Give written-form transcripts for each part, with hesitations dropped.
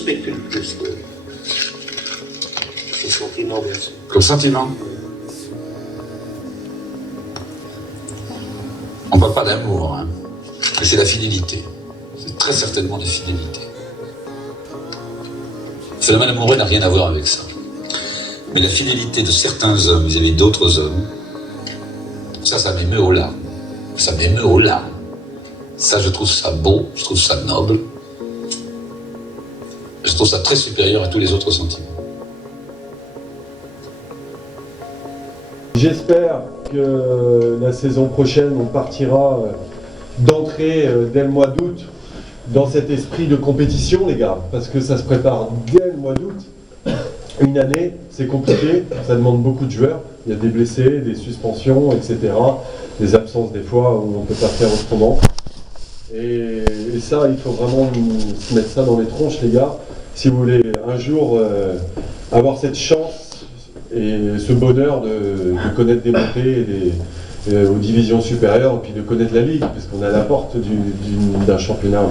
spécule plus que le sentiment, bien sûr. Comme sentiment? On ne parle pas d'amour, hein. Mais c'est la fidélité. C'est très certainement la fidélité. Le phénomène amoureux n'a rien à voir avec ça. Mais la fidélité de certains hommes vis-à-vis d'autres hommes, ça m'émeut aux larmes. Ça m'émeut aux larmes. Ça, je trouve ça beau, je trouve ça noble. Je trouve ça très supérieur à tous les autres sentiments. J'espère que la saison prochaine, on partira d'entrée dès le mois d'août dans cet esprit de compétition, les gars, parce que ça se prépare dès le mois d'août. Une année, c'est compliqué, ça demande beaucoup de joueurs. Il y a des blessés, des suspensions, etc. Des absences des fois où on ne peut pas faire autrement. Et ça, il faut vraiment se mettre ça dans les tronches, les gars. Si vous voulez un jour avoir cette chance et ce bonheur de connaître des montées aux divisions supérieures, et puis de connaître la Ligue, parce qu'on est à la porte d'un championnat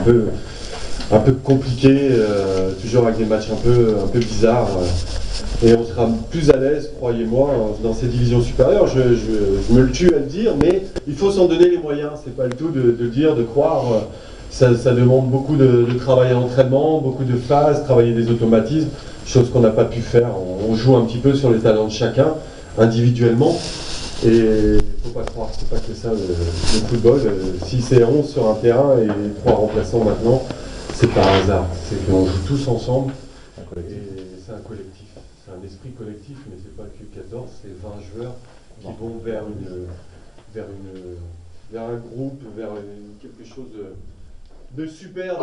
un peu compliqué, toujours avec des matchs un peu bizarres. Et on sera plus à l'aise, croyez-moi, dans ces divisions supérieures. Je me le tue à le dire, mais il faut s'en donner les moyens. C'est pas le tout de dire, de croire. Ça demande beaucoup de travail à l'entraînement, beaucoup de phases, travailler des automatismes, chose qu'on n'a pas pu faire. On joue un petit peu sur les talents de chacun, individuellement. Et il ne faut pas croire, c'est pas que ça le football. Si c'est 11 sur un terrain et 3 remplaçants maintenant, c'est par hasard. C'est qu'on joue tous ensemble. Et c'est un collectif. C'est un esprit collectif, mais c'est pas que 14, c'est 20 joueurs qui vont vers un groupe, vers quelque chose de super,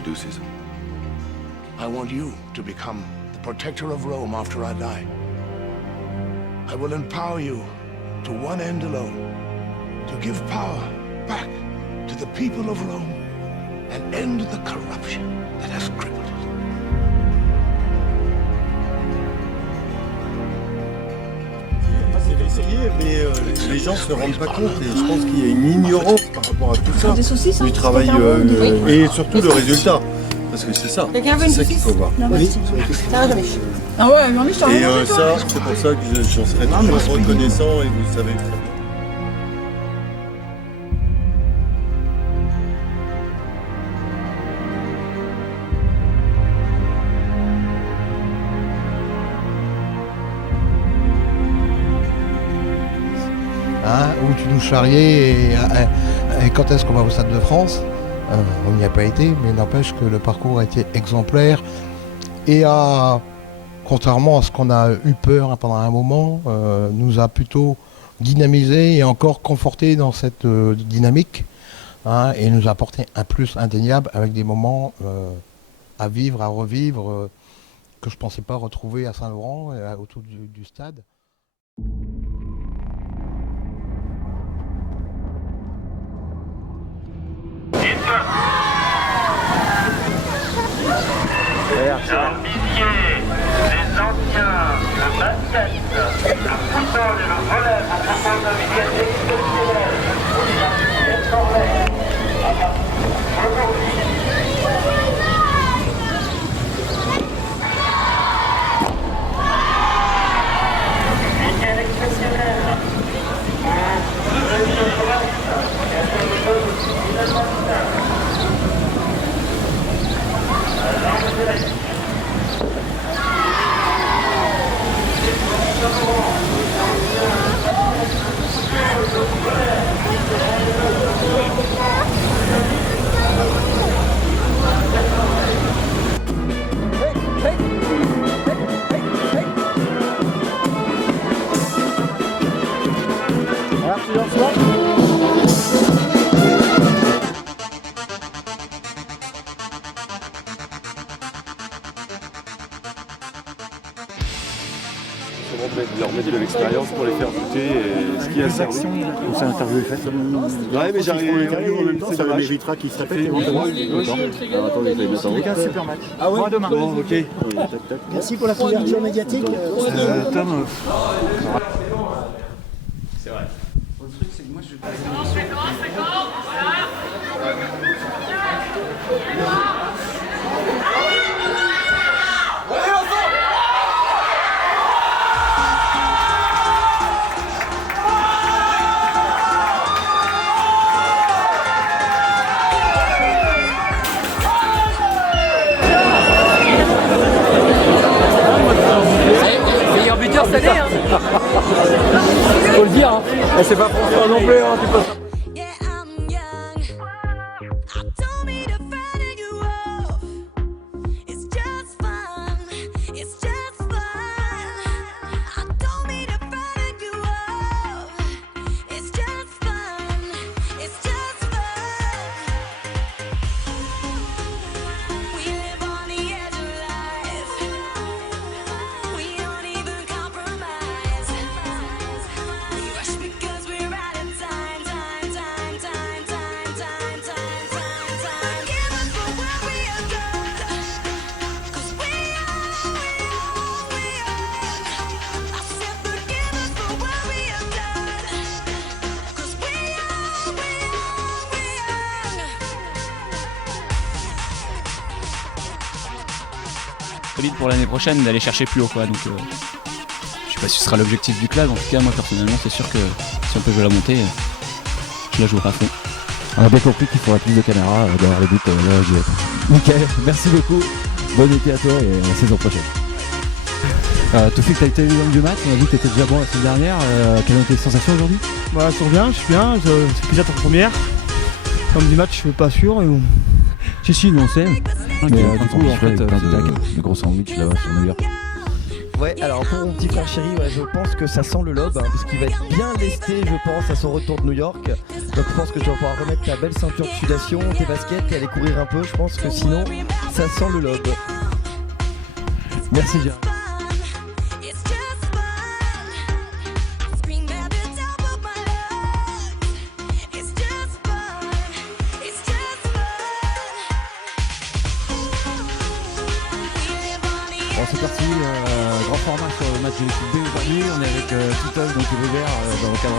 we do, Caesar. I want you to become the protector of Rome after I die. I will empower you to one end alone, to give power back to the people of Rome and end the corruption that has crippled it. C'est d'essayer, mais les gens se rendent pas compte et je pense qu'il y a une ignorance par rapport à tout ça, Des saucisses, du travail et surtout le résultat. Parce que c'est ça qu'il faut voir. Ah ouais, mais je t'en Et ça, c'est pour ça que j'en serais très reconnaissant et vous le savez très bien. Où tu nous charriais et quand est-ce qu'on va au Stade de France, on n'y a pas été, mais n'empêche que le parcours a été exemplaire et contrairement à ce qu'on a eu peur pendant un moment, nous a plutôt dynamisé et encore conforté dans cette dynamique et nous a apporté un plus indéniable avec des moments à vivre, à revivre que je ne pensais pas retrouver à Saint-Laurent autour du stade. L'arbitrier, les anciens, le basket, le football et le volley vont proposer un week-end exceptionnel pour les arbitres normais. À partir d'aujourd'hui. Week-end exceptionnel pour le journaliste et le jeu de leur mettre de l'expérience pour les faire goûter et ce qui a servi. Donc c'est l'interview est faite. Ouais, mais j'arrive en même temps, ça m'évitera qu'il se répète. Alors attendez, je vais mettre en route. Un super match. Ah ouais, demain. Bon, ok. Merci pour la couverture médiatique. Tom. C'est vrai. Le truc, c'est que moi je. Cette année, hein. Faut le dire, hein. Et c'est pas François non plus, hein, tu peux... Pour l'année prochaine d'aller chercher plus haut quoi, donc je sais pas si ce sera l'objectif du club, en tout cas moi personnellement c'est sûr que si on peut jouer la montée, je la jouerai à fond. On a bien compris qu'il faudra plus de caméras derrière les buts Nickel, merci beaucoup, bon été à toi et à la saison prochaine. Toufik, t'as été l'homme du match, on a vu que t'étais déjà bon la semaine dernière, quelles ont été tes sensations aujourd'hui? Voilà, sur bien, je suis bien, c'est plaisir en première. Comme du match, je suis pas sûr. Et bon. Si, nous on sait. Mais du coup, en fait, le gros sandwich là-bas sur New York. Ouais, alors pour mon petit frère chéri, ouais, je pense que ça sent le lobe, hein, parce qu'il va être bien lesté, je pense, à son retour de New York. Donc je pense que tu vas pouvoir remettre ta belle ceinture de sudation, tes baskets et aller courir un peu. Je pense que sinon, ça sent le lobe. Merci Gérard. Bon, c'est parti, grand format sur le match de l'équipe B aujourd'hui. On est avec Titoff, donc le vert, dans le cadre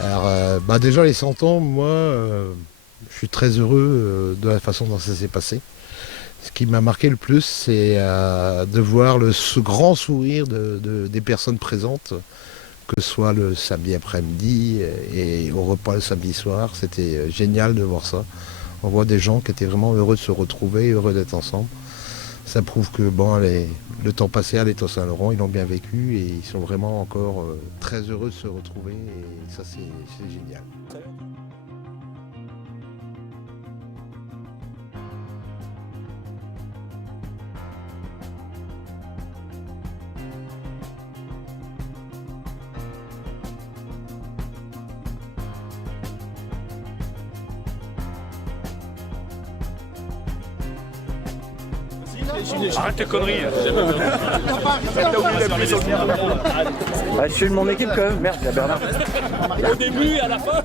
2. Alors, déjà les 100 ans, moi, je suis très heureux de la façon dont ça s'est passé. Ce qui m'a marqué le plus, c'est de voir ce grand sourire des personnes présentes, que ce soit le samedi après-midi et au repas le samedi soir. C'était génial de voir ça. On voit des gens qui étaient vraiment heureux de se retrouver, heureux d'être ensemble. Ça prouve que le temps passé à l'Étang Saint-Laurent, ils l'ont bien vécu et ils sont vraiment encore très heureux de se retrouver et ça c'est génial. Arrête tes conneries. Je suis de mon équipe quand même, merde, il y a Bernard. Au début et à la fin.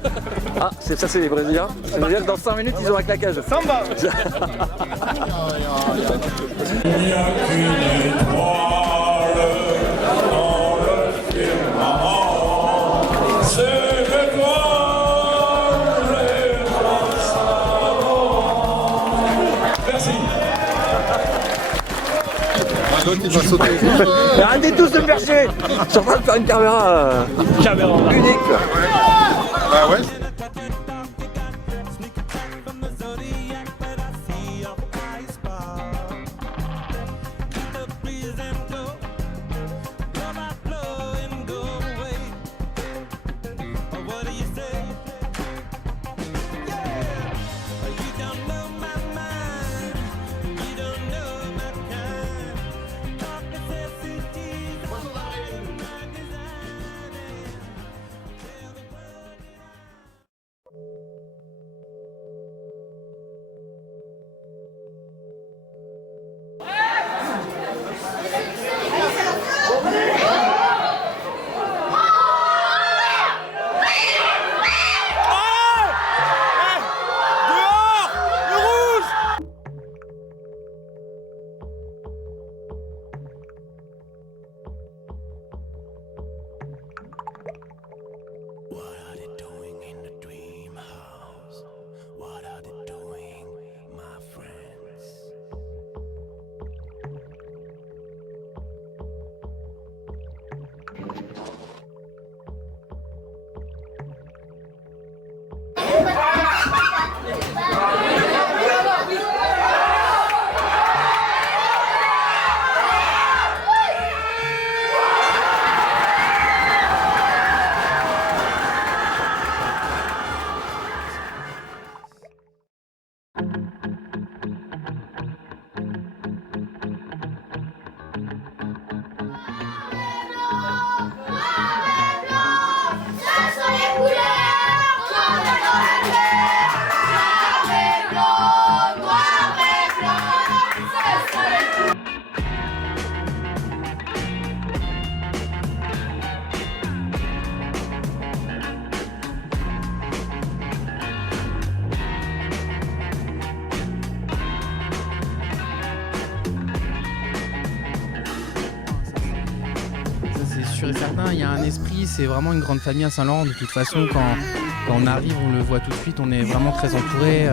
Ah, ça c'est les Brésiliens. Ça veut dire que dans 5 minutes ils ont un claquage. Samba. Il n'y a qu'une étoile dans le firmament. C'est l'étoile Merci. Arrêtez tous de me faire chier. Je suis en train de faire une caméra unique. Bah ouais. Sûr et certain, il y a un esprit, c'est vraiment une grande famille à Saint-Laurent. De toute façon, quand on arrive, on le voit tout de suite, on est vraiment très entouré.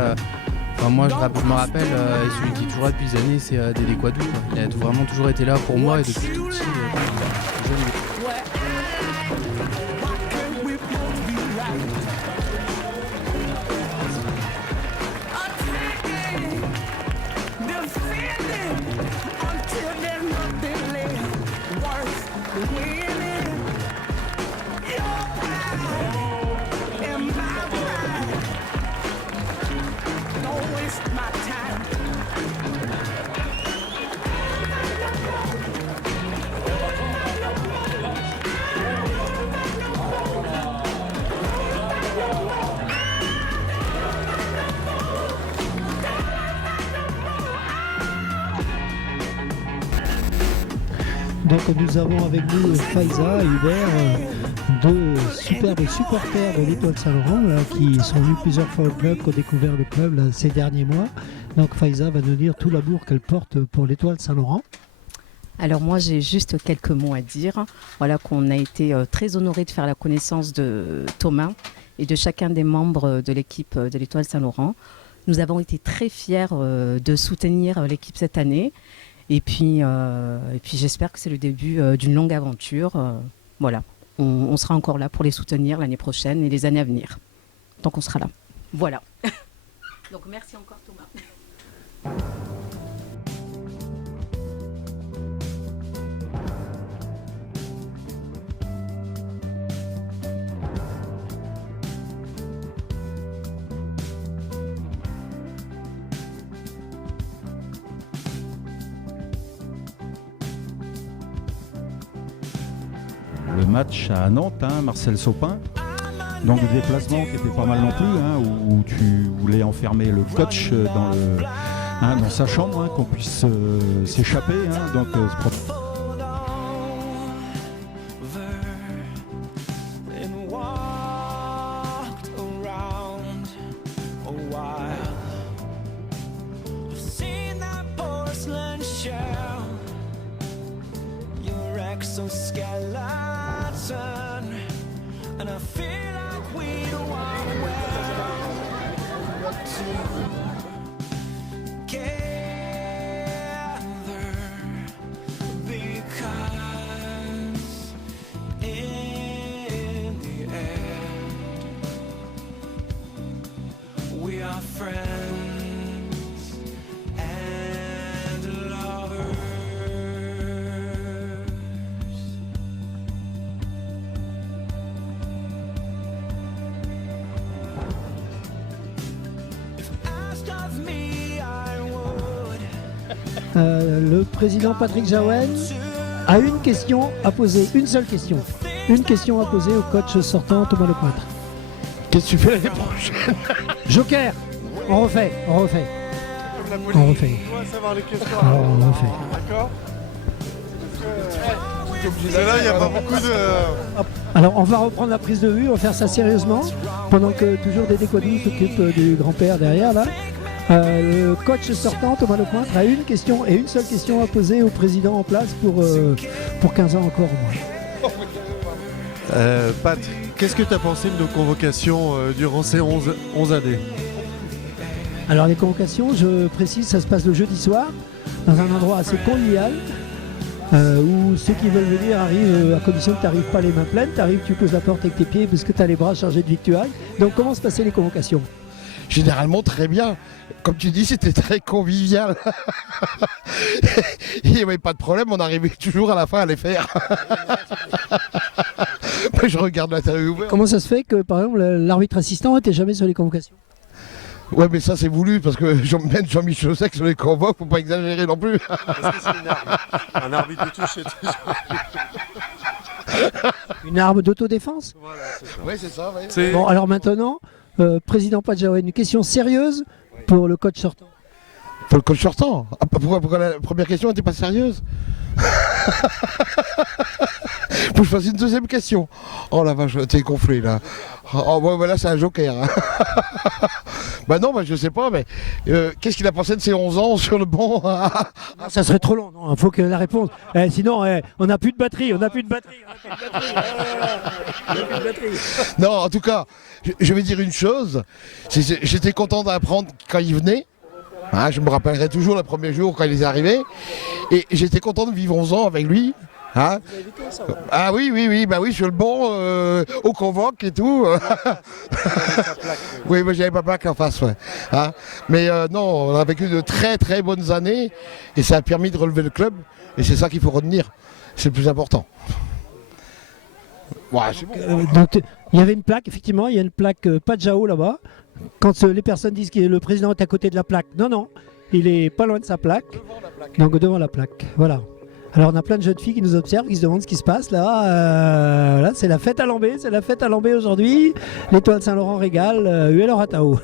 Moi, je me rappelle, et celui qui est toujours là depuis des années, c'est Dédé Quadou. Il a vraiment toujours été là pour moi et depuis tout petit. Donc nous avons avec nous Faiza et Hubert, deux superbes supporters de l'Étoile Saint-Laurent là, qui sont venus plusieurs fois au club, qui ont découvert le club là, ces derniers mois. Donc Faiza va nous dire tout l'amour qu'elle porte pour l'Étoile Saint-Laurent. Alors moi j'ai juste quelques mots à dire. Voilà qu'on a été très honorés de faire la connaissance de Thomas et de chacun des membres de l'équipe de l'Étoile Saint-Laurent. Nous avons été très fiers de soutenir l'équipe cette année. Et puis j'espère que c'est le début d'une longue aventure. Voilà, on sera encore là pour les soutenir l'année prochaine et les années à venir. Donc on sera là. Voilà. Donc merci encore Thomas. Le match à Nantes, hein, Marcel Sopin. Donc le déplacement qui était pas mal non plus, hein, où tu voulais enfermer le coach dans sa chambre, hein, qu'on puisse s'échapper. Hein, donc, And I feel like we don't want together because in the end we are friends and lovers. Le président Patrick Jaouen a une question à poser, une seule question. Une question à poser au coach sortant Thomas Lepointre. Qu'est-ce que tu fais l'année prochaine? Joker. On refait. On refait. On refait. Alors, on refait. D'accord. Là, il n'y a pas beaucoup de... Alors on va reprendre la prise de vue, on va faire ça sérieusement, pendant que toujours Dédé Cody s'occupe du grand-père derrière là. Le coach sortant, Thomas Lepointre, a une question et une seule question à poser au président en place pour 15 ans encore au moins. Pat, qu'est-ce que tu as pensé de nos convocations durant ces 11 années? Alors les convocations, je précise, ça se passe le jeudi soir, dans un endroit assez convivial, où ceux qui veulent venir arrivent à condition que tu n'arrives pas les mains pleines, tu arrives, tu poses la porte avec tes pieds parce que tu as les bras chargés de victuailles. Donc comment se passaient les convocations? Généralement très bien. Comme tu dis, c'était très convivial. Il n'y avait pas de problème, on arrivait toujours à la fin à les faire. Moi, je regarde l'interview. Comment ça se fait que, par exemple, l'arbitre assistant n'était jamais sur les convocations? Ouais, mais ça c'est voulu parce que même Jean-Michel Sec sur les convoques, faut pas exagérer non plus. Parce que c'est une arme. Un arbitre de touche, Une arme d'autodéfense? Voilà, c'est ça. Oui, c'est ça. Ouais. Bon, alors maintenant, président Padjaouen, une question sérieuse pour le coach sortant. Pour le coach sortant? Pourquoi la première question n'était pas sérieuse? Faut que je fasse une deuxième question. Oh la vache, t'es gonflé là. Oh bah là c'est un joker. Hein. Bah non, bah je sais pas, mais qu'est-ce qu'il a pensé de ses 11 ans sur le banc? Ça serait trop long, non, il faut que la réponse. Sinon, on n'a plus de batterie, Non, en tout cas, je vais dire une chose. J'étais content d'apprendre quand il venait. Hein, je me rappellerai toujours le premier jour quand il est arrivé. Et j'étais content de vivre 11 ans avec lui. Hein, ah oui, bah oui, sur le banc, au convoque et tout. Oui, moi j'avais ma plaque en face, ouais. Hein, mais non, on a vécu de très très bonnes années et ça a permis de relever le club. Et c'est ça qu'il faut retenir. C'est le plus important. Ouais, c'est bon. Donc il y avait une plaque, effectivement, il y a une plaque Padjao là-bas. Quand les personnes disent que le président est à côté de la plaque, non, il est pas loin de sa plaque. Donc devant la plaque, voilà. Alors on a plein de jeunes filles qui nous observent, qui se demandent ce qui se passe là. Là c'est la fête à Lambé, aujourd'hui. L'Étoile Saint-Laurent régale, Huel Oratao.